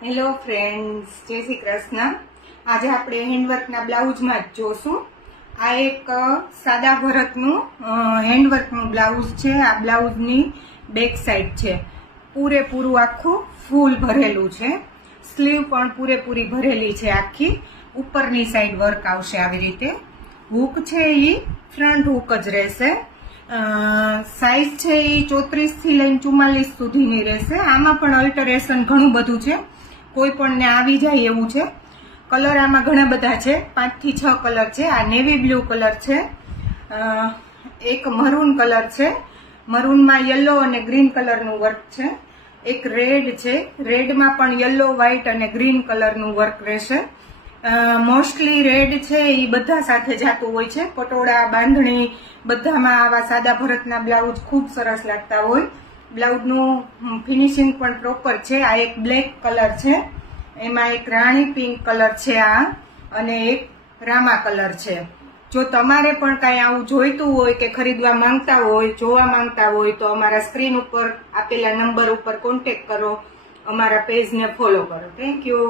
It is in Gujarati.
હેલો ફ્રેન્ડ્સ, જય શ્રી કૃષ્ણ। આજે આપણે હેન્ડવર્કના બ્લાઉઝમાં જ જોશું। આ એક સાદા ભરતનું હેન્ડવર્કનું બ્લાઉઝ છે। આ બ્લાઉઝની બેક સાઈડ છે, પૂરેપૂરું આખું ફૂલ ભરેલું છે। સ્લીવ પણ પૂરેપૂરી ભરેલી છે આખી। ઉપરની સાઈડ વર્ક આવશે આવી રીતે। હૂક છે એ ફ્રન્ટ હૂક જ રહેશે। સાઈઝ છે એ 34 થી લઈને 44 સુધીની રહેશે। આમાં પણ અલ્ટરેશન ઘણું બધું છે, કોઈ પણ ને આવી જાય એવું છે। કલર આમાં ઘણા બધા છે, 5 થી 6 કલર છે। આ નેવી બ્લુ કલર છે, એક મરૂન કલર છે, મરૂનમાં યલો અને ગ્રીન કલરનું વર્ક છે, એક રેડ છે, રેડમાં પણ યલો, વ્હાઈટ અને ગ્રીન કલરનું વર્ક રહેશે। મોસ્ટલી રેડ છે એ બધા સાથે જાતું હોય છે, પટોળા, બાંધણી બધામાં આવા સાદા ભરતના બ્લાઉઝ ખૂબ સરસ લાગતા હોય। બ્લાઉઝનું ફિનિશિંગ પણ પ્રોપર છે। આ એક બ્લેક કલર છે, એમાં એક રાણી પિંક કલર છે આ, અને એક રામા કલર છે। જો તમારે પણ કાંઈ આવું જોઈતું હોય કે ખરીદવા માંગતા હોય, જોવા માંગતા હોય તો અમારા સ્ક્રીન ઉપર આપેલા નંબર ઉપર કોન્ટેક્ટ કરો, અમારા પેજને ફોલો કરો। Thank you.